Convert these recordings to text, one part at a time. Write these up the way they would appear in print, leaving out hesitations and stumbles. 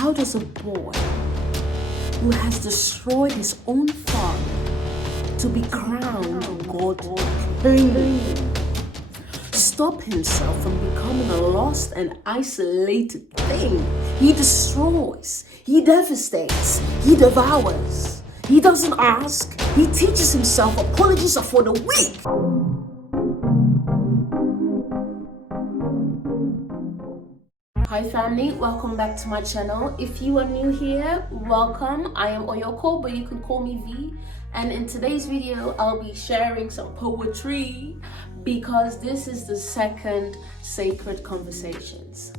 How does a boy who has destroyed his own father to be crowned God king stop himself from becoming a lost and isolated thing? He destroys, he devastates, he devours. He doesn't ask, he teaches himself apologies are for the weak. Hi family, welcome back to my channel. If you are new here, welcome. I am OYOKO, but you can call me V. And in today's video, I'll be sharing some poetry because this is the second Sacred Conversations.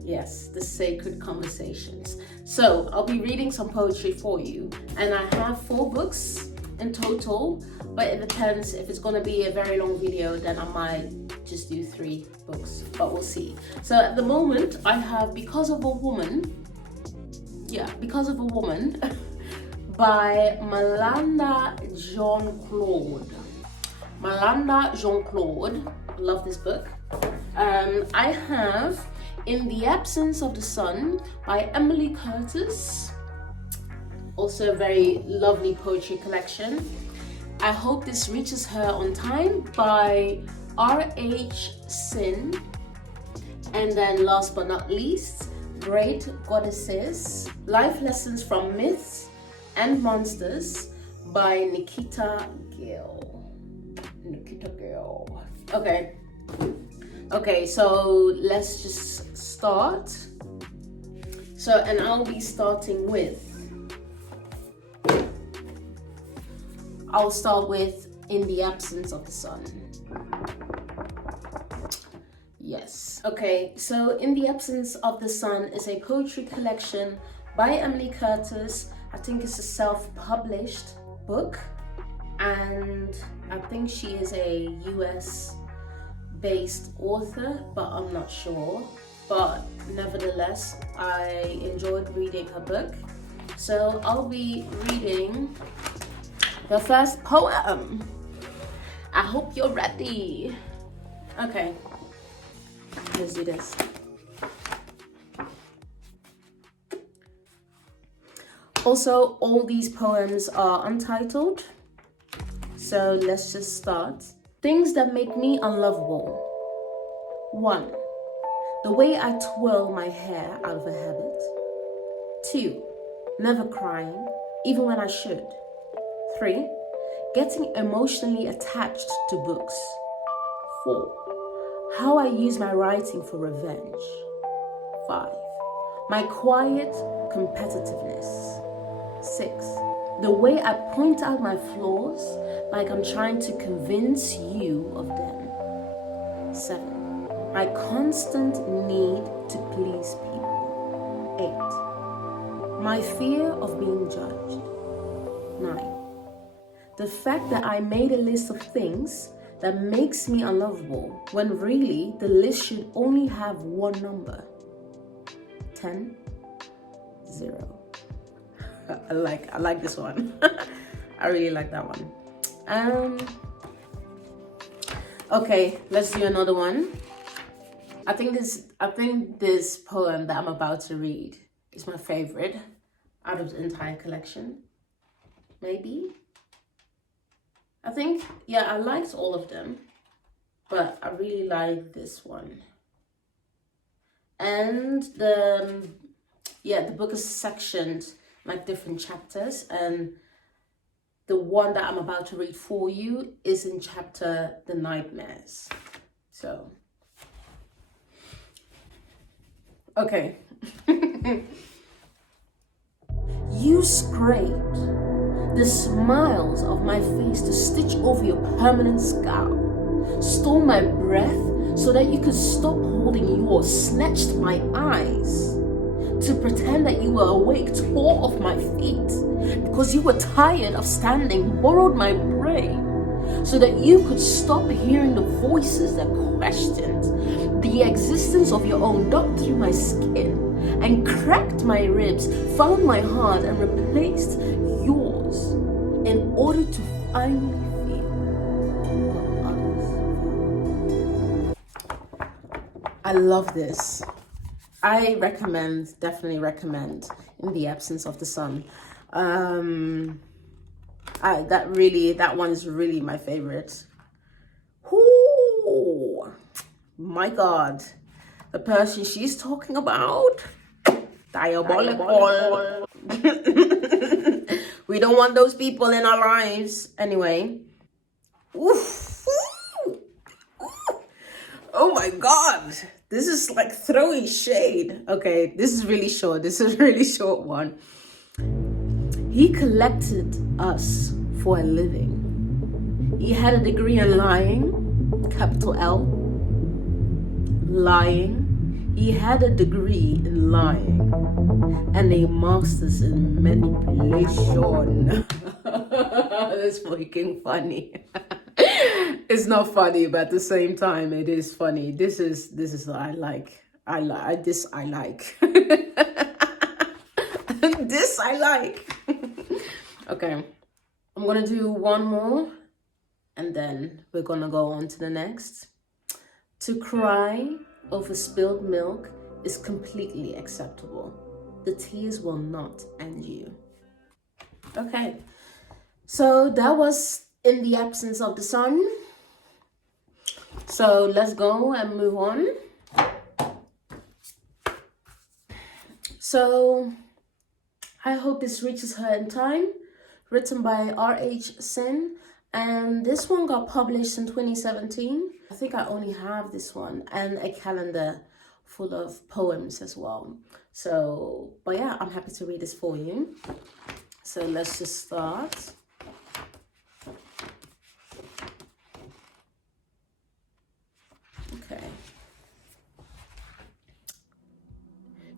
Yes, the Sacred Conversations. So I'll be reading some poetry for you. And I have 4 books in total, but it depends. If it's going to be a very long video, then I might just do 3 books, but we'll see. So at the moment I have Because of a Woman by Malanda Jean-Claude. Malanda Jean-Claude, love this book. I have In the Absence of the Sun by Emily Curtis, also a very lovely poetry collection. I hope this reaches her on time by R.H. Sin. And then last but not least, Great Goddesses, Life Lessons from Myths and Monsters by Nikita Gill. Okay, so let's just start. And I'll be starting with, I'll start with In the Absence of the Sun. Yes. Okay, so In the Absence of the Sun is a poetry collection by Emily Curtis. I think it's a self-published book, and I think she is a US-based author, but I'm not sure. But nevertheless, I enjoyed reading her book. So I'll be reading the first poem. I hope you're ready. Okay, let's do this. Also, all these poems are untitled, so let's just start. Things that make me unlovable. 1. The way I twirl my hair out of a habit. 2. Never crying, even when I should. 3. Getting emotionally attached to books. 4. How I use my writing for revenge. 5. My quiet competitiveness. 6. The way I point out my flaws like I'm trying to convince you of them. 7. My constant need to please people. 8. My fear of being judged. 9. The fact that I made a list of things that makes me unlovable when really the list should only have one number. 10. 0. I like this one. I really like that one. Okay, let's do another one. I think this poem that I'm about to read is my favorite out of the entire collection. Maybe. I liked all of them, but I really like this one. And the book is sectioned like different chapters, and the one that I'm about to read for you is in chapter The Nightmares. So, okay. You scraped the smiles of my face to stitch over your permanent scowl, stole my breath so that you could stop holding yours, snatched my eyes to pretend that you were awake, tore off my feet because you were tired of standing, borrowed my brain so that you could stop hearing the voices that questioned the existence of your own, dug through my skin and cracked my ribs, found my heart and replaced yours in order to finally feel what others felt. I love this. I recommend, definitely recommend In the Absence of the Sun. That one is really my favorite. Ooh, my God, the person she's talking about, diabolical. We don't want those people in our lives. Anyway. Oof. Oh my God. This is like throwing shade. Okay, this is really short. This is a really short one. He collected us for a living. He had a degree in lying, capital L, lying. He had a degree in lying and a master's in manipulation. That's freaking funny. It's not funny, but at the same time, it is funny. This is I like. This I like. This I like. Okay, I'm gonna do one more, and then we're gonna go on to the next. To cry over spilled milk is completely acceptable. The tears will not end you. Okay, so that was In the Absence of the Sun. So let's go and move on. So I hope this reaches her in time. Written by R.H. Sin. And this one got published in 2017. I think I only have this one and a calendar full of poems as well. So, but yeah, I'm happy to read this for you. So let's just start. Okay.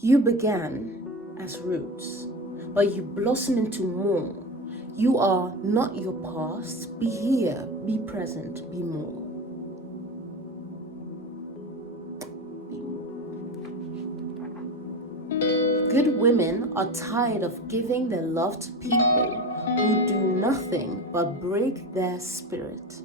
You began as roots, but you blossom into more. You are not your past. Be here, be present, be more. Good women are tired of giving their love to people who do nothing but break their spirit.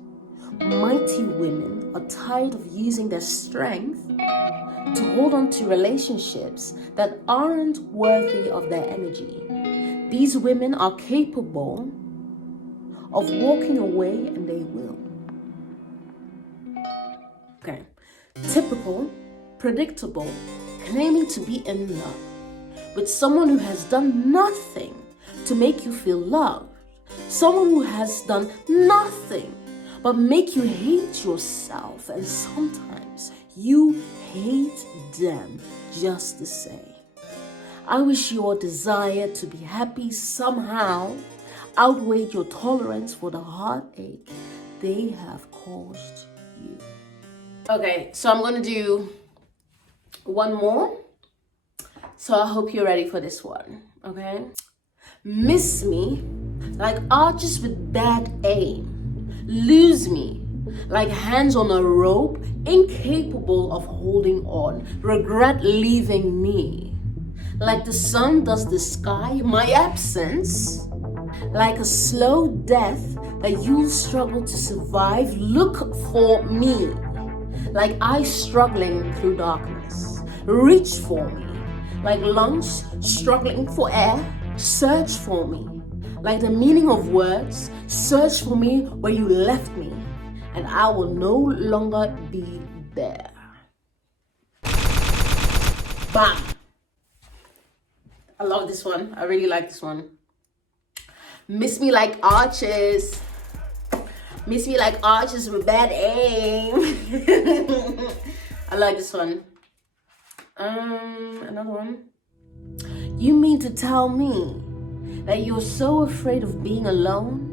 Mighty women are tired of using their strength to hold on to relationships that aren't worthy of their energy. These women are capable of walking away, and they will. Okay. Typical, predictable, claiming to be in love with someone who has done nothing to make you feel loved. Someone who has done nothing but make you hate yourself, and sometimes you hate them just the same. I wish your desire to be happy somehow outweighed your tolerance for the heartache they have caused you. Okay, so I'm gonna do one more. So I hope you're ready for this one, okay? Miss me like archers with bad aim. Lose me like hands on a rope, incapable of holding on. Regret leaving me like the sun does the sky. My absence like a slow death that you'll struggle to survive. Look for me like I struggling through darkness. Reach for me like lungs struggling for air. Search for me like the meaning of words. Search for me where you left me, and I will no longer be there. Bam! I love this one. I really like this one. Miss me like archers. Miss me like archers with bad aim. I like this one. Another one. You mean to tell me that you're so afraid of being alone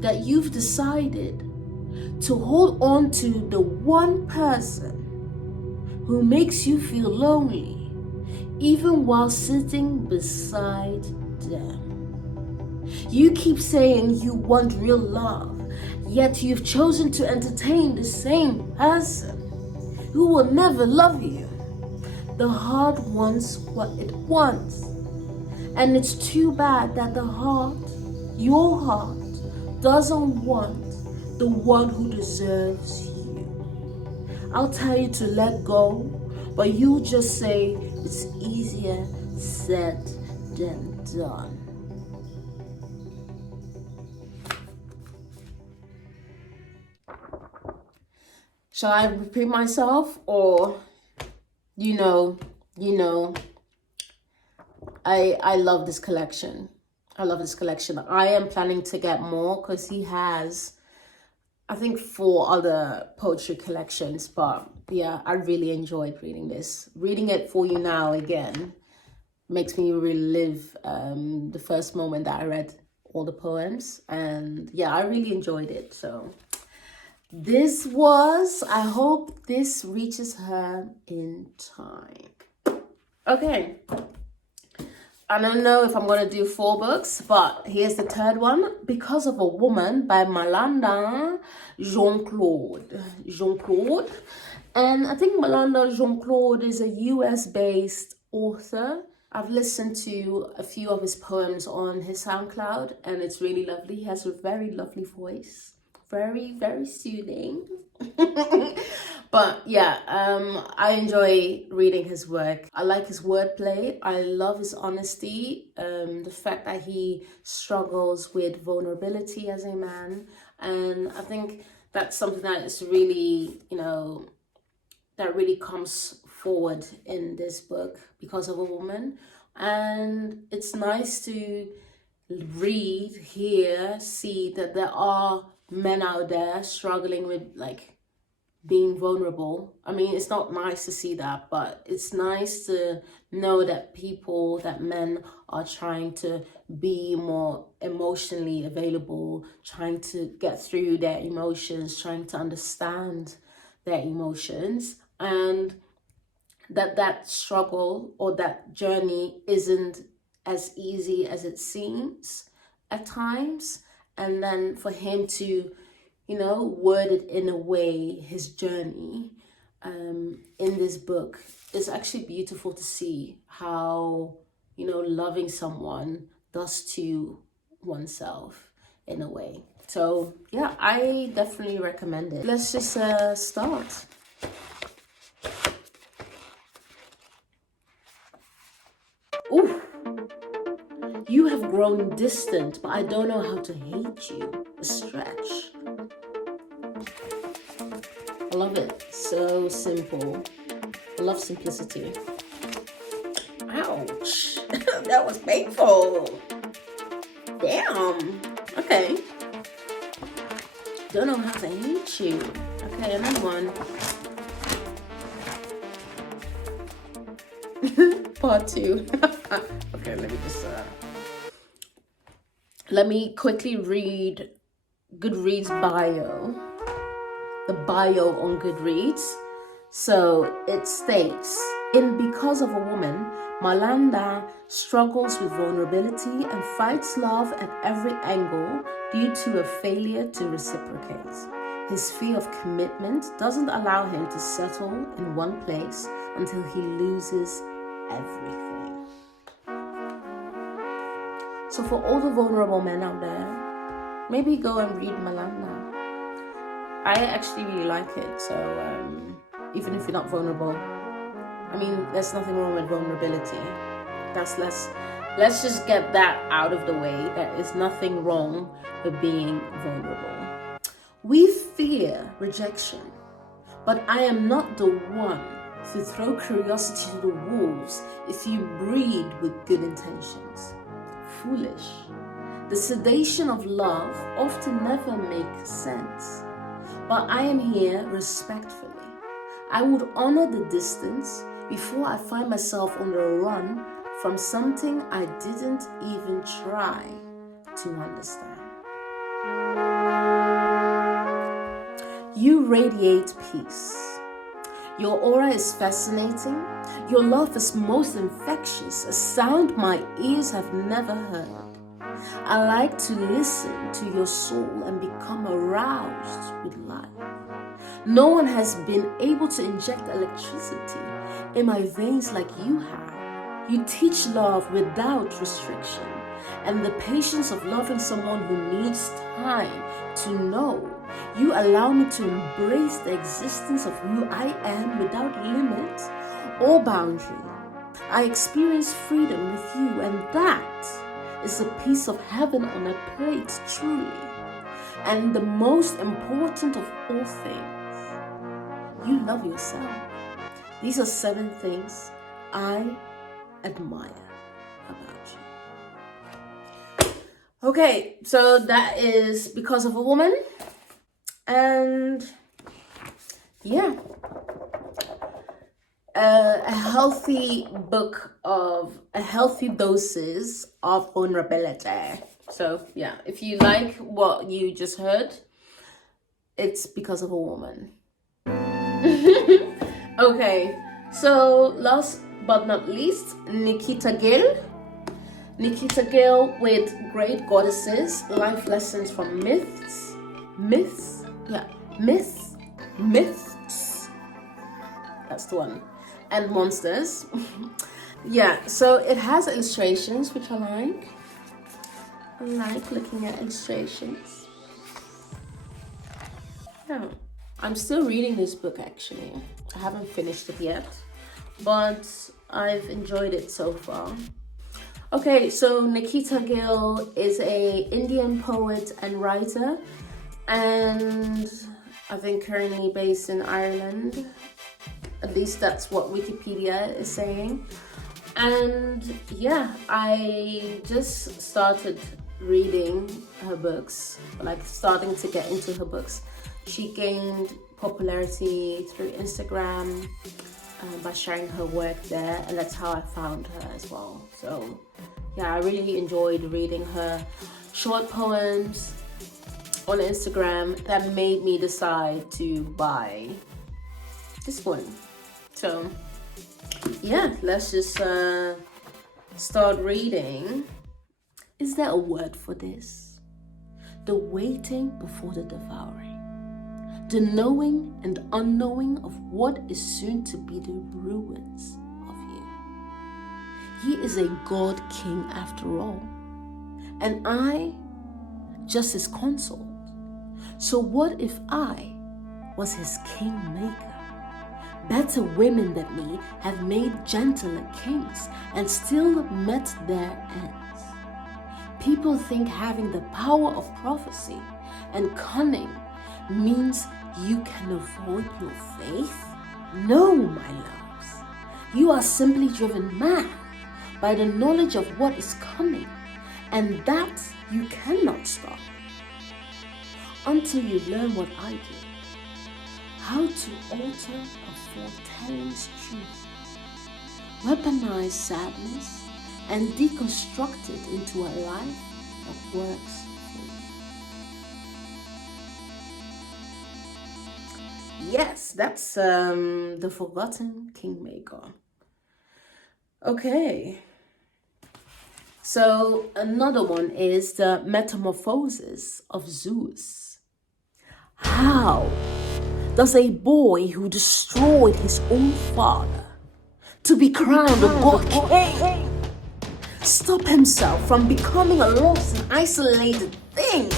that you've decided to hold on to the one person who makes you feel lonely, even while sitting beside them? You keep saying you want real love, yet you've chosen to entertain the same person who will never love you. The heart wants what it wants, and it's too bad that the heart, your heart, doesn't want the one who deserves you. I'll tell you to let go, but you just say It's easier said than done. Shall I repeat myself, or you know, I love this collection. I love this collection. I am planning to get more because he has, I think, 4 other poetry collections. But yeah, I really enjoyed reading this. Reading it for you now again makes me relive the first moment that I read all the poems. And yeah, I really enjoyed it. So this was, I hope this reaches her in time. Okay. I don't know if I'm going to do 4 books, but here's the 3rd one. Because of a Woman by Malanda Jean-Claude. And I think Malanda Jean-Claude is a US-based author. I've listened to a few of his poems on his SoundCloud, and it's really lovely. He has a very lovely voice. Very, very soothing. But yeah, I enjoy reading his work. I like his wordplay. I love his honesty. The fact that he struggles with vulnerability as a man. And I think that's something that is really, that really comes forward in this book, Because of a Woman. And it's nice to read, hear, see that there are men out there struggling with being vulnerable. I mean, it's not nice to see that, but it's nice to know that men are trying to be more emotionally available, trying to get through their emotions, trying to understand their emotions, and that struggle or that journey isn't as easy as it seems at times. And then for him to word it in a way, his journey in this book, is actually beautiful to see how, loving someone does to oneself in a way. So yeah, I definitely recommend it. Let's just start. Ooh. You have grown distant, but I don't know how to hate you. A stretch. I love it. So simple. I love simplicity. Ouch. That was painful. Damn. Okay. Don't know how to hate you. Okay, another one. Part 2. Okay, let me quickly read Goodreads bio. The bio on Goodreads. So it states, in Because of a Woman, Malanda struggles with vulnerability and fights love at every angle due to a failure to reciprocate. His fear of commitment doesn't allow him to settle in one place until he loses everything. So for all the vulnerable men out there, maybe go and read Malanda. I actually really like it. So even if you're not vulnerable, I mean, there's nothing wrong with vulnerability. Let's just get that out of the way. There is nothing wrong with being vulnerable. We fear rejection, but I am not the one to throw curiosity to the wolves if you breed with good intentions. Foolish. The sedation of love often never makes sense, but I am here respectfully. I would honor the distance before I find myself on the run from something I didn't even try to understand. You radiate peace. Your aura is fascinating. Your love is most infectious, a sound my ears have never heard. I like to listen to your soul and become aroused with life. No one has been able to inject electricity in my veins like you have. You teach love without restriction and the patience of loving someone who needs time to know. You allow me to embrace the existence of who I am without limit or boundary. I experience freedom with you, and that is a piece of heaven on a plate, truly. And the most important of all things, you love yourself. These are 7 things I admire about you. Okay, so that is Because of a Woman. And yeah, a healthy book of a healthy doses of vulnerability. So yeah, if you like what you just heard, it's Because of a Woman. Okay, so last but not least, Nikita Gill. Nikita Gill with Great Goddesses, Life Lessons from Myths. That's the one. And Monsters. Yeah, so it has illustrations, which I like. I like looking at illustrations. Yeah, I'm still reading this book actually. I haven't finished it yet, but I've enjoyed it so far. Okay, so Nikita Gill is a Indian poet and writer, and I think currently based in Ireland. At least that's what Wikipedia is saying. And yeah, I just started reading her books, like starting to get into her books. She gained popularity through Instagram by sharing her work there, and that's how I found her as well. So yeah, I really enjoyed reading her short poems on Instagram. That made me decide to buy this one. So yeah, let's just start reading. Is there a word for this? The waiting before the devouring. The knowing and unknowing of what is soon to be the ruins of you. He is a God King after all, and I just his consort. So what if I was his kingmaker? Better women than me have made gentler kings and still met their ends. People think having the power of prophecy and cunning means you can avoid your faith? No, my loves. You are simply driven mad by the knowledge of what is coming, and that you cannot stop until you learn what I did. How to alter a foretelling's truth, weaponize sadness, and deconstruct it into a life that works for you. Yes, that's The Forgotten Kingmaker. Okay. So another one is The Metamorphosis of Zeus. How does a boy who destroyed his own father to be crowned a god king stop himself from becoming a lost and isolated thing?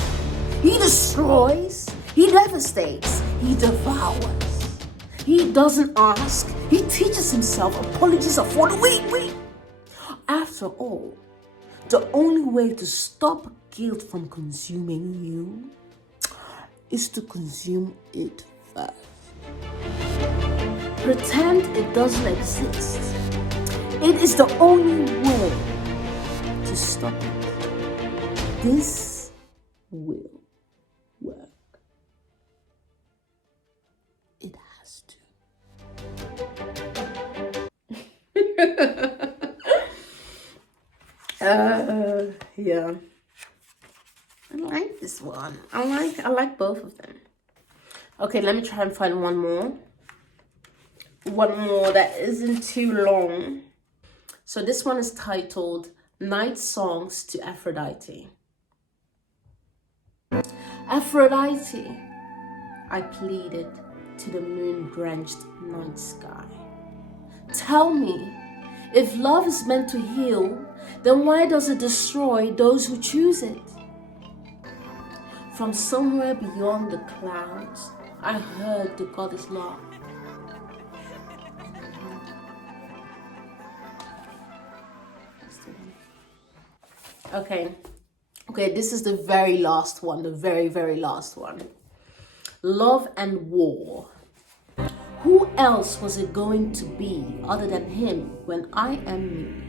He destroys, he devastates, he devours. He doesn't ask, he teaches himself apologies are for the weak. After all, the only way to stop guilt from consuming you is to consume it first. Pretend it doesn't exist. It is the only way to stop it. This will work. It has to. Yeah. I like this one. I like both of them. Okay, let me try and find one more. One more that isn't too long. So this one is titled Night Songs to Aphrodite. Aphrodite, I pleaded to the moon-drenched night sky. Tell me, if love is meant to heal, then why does it destroy those who choose it? From somewhere beyond the clouds, I heard the goddess laugh. Okay. Okay, this is the very last one, the very, very last one. Love and war. Who else was it going to be other than him when I am me?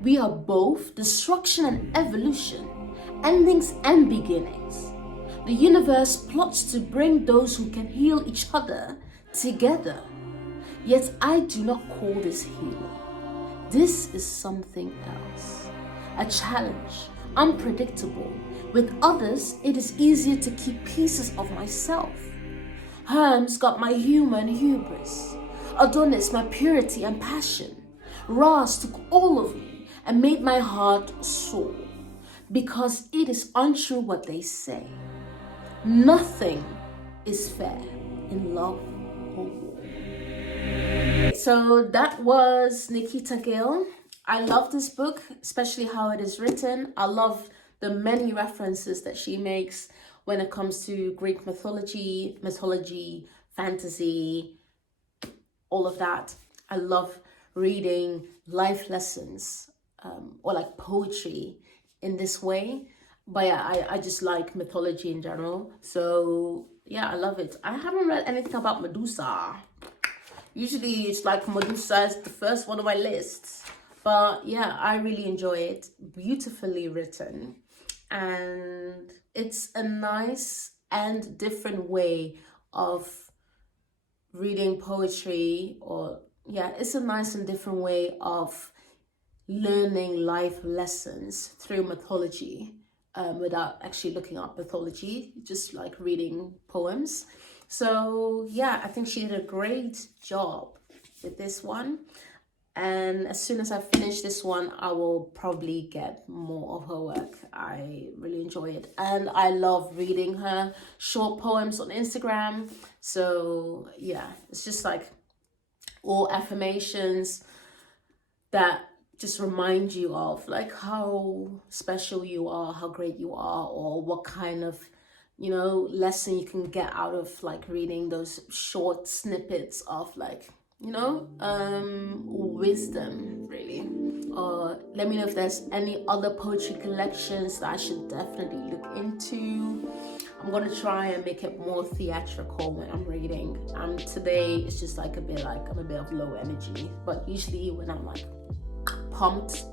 We are both destruction and evolution, endings and beginnings. The universe plots to bring those who can heal each other together. Yet I do not call this healing. This is something else. A challenge, unpredictable. With others, it is easier to keep pieces of myself. Hermes got my human hubris. Adonis, my purity and passion. Ras took all of me and made my heart sore. Because it is untrue what they say. Nothing is fair in love or war. So that was Nikita Gill. I love this book, especially how it is written. I love the many references that she makes when it comes to Greek mythology, fantasy, all of that. I love reading life lessons or like poetry in this way. But yeah, I just like mythology in general. So yeah, I love it. I haven't read anything about Medusa. Usually it's like Medusa is the first one on my list. But yeah, I really enjoy it. Beautifully written. And it's a nice and different way of reading poetry. Or yeah, it's a nice and different way of learning life lessons through mythology. Without actually looking up mythology, just like reading poems. So yeah, I think she did a great job with this one. And as soon as I finish this one, I will probably get more of her work. I really enjoy it. And I love reading her short poems on Instagram. So yeah, it's just like all affirmations that just remind you of like how special you are, how great you are, or what kind of, you know, lesson you can get out of like reading those short snippets of like, you know, wisdom, really. Or let me know if there's any other poetry collections that I should definitely look into. I'm gonna try and make it more theatrical when I'm reading. Today it's just like a bit like I'm a bit of low energy, but usually when I'm like pumped,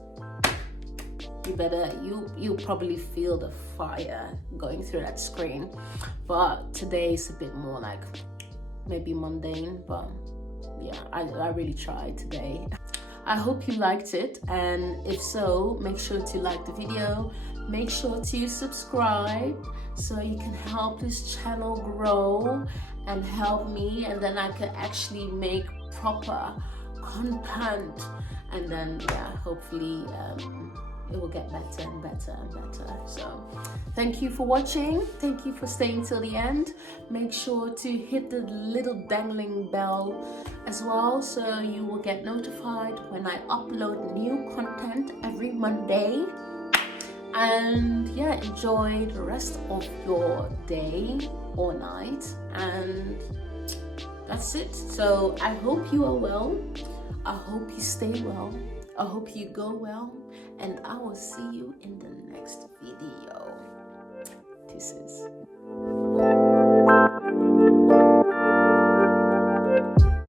you probably feel the fire going through that screen. But today is a bit more like maybe mundane, but yeah, I really tried today. I hope you liked it, and if so, make sure to like the video, make sure to subscribe so you can help this channel grow and help me, and then I can actually make proper content. And then yeah, hopefully it will get better and better and better. So thank you for watching. Thank you for staying till the end. Make sure to hit the little dangling bell as well, so you will get notified when I upload new content every Monday. And yeah, enjoy the rest of your day or night. And that's it. So I hope you are well. I hope you stay well. I hope you go well. And I will see you in the next video. Deuces.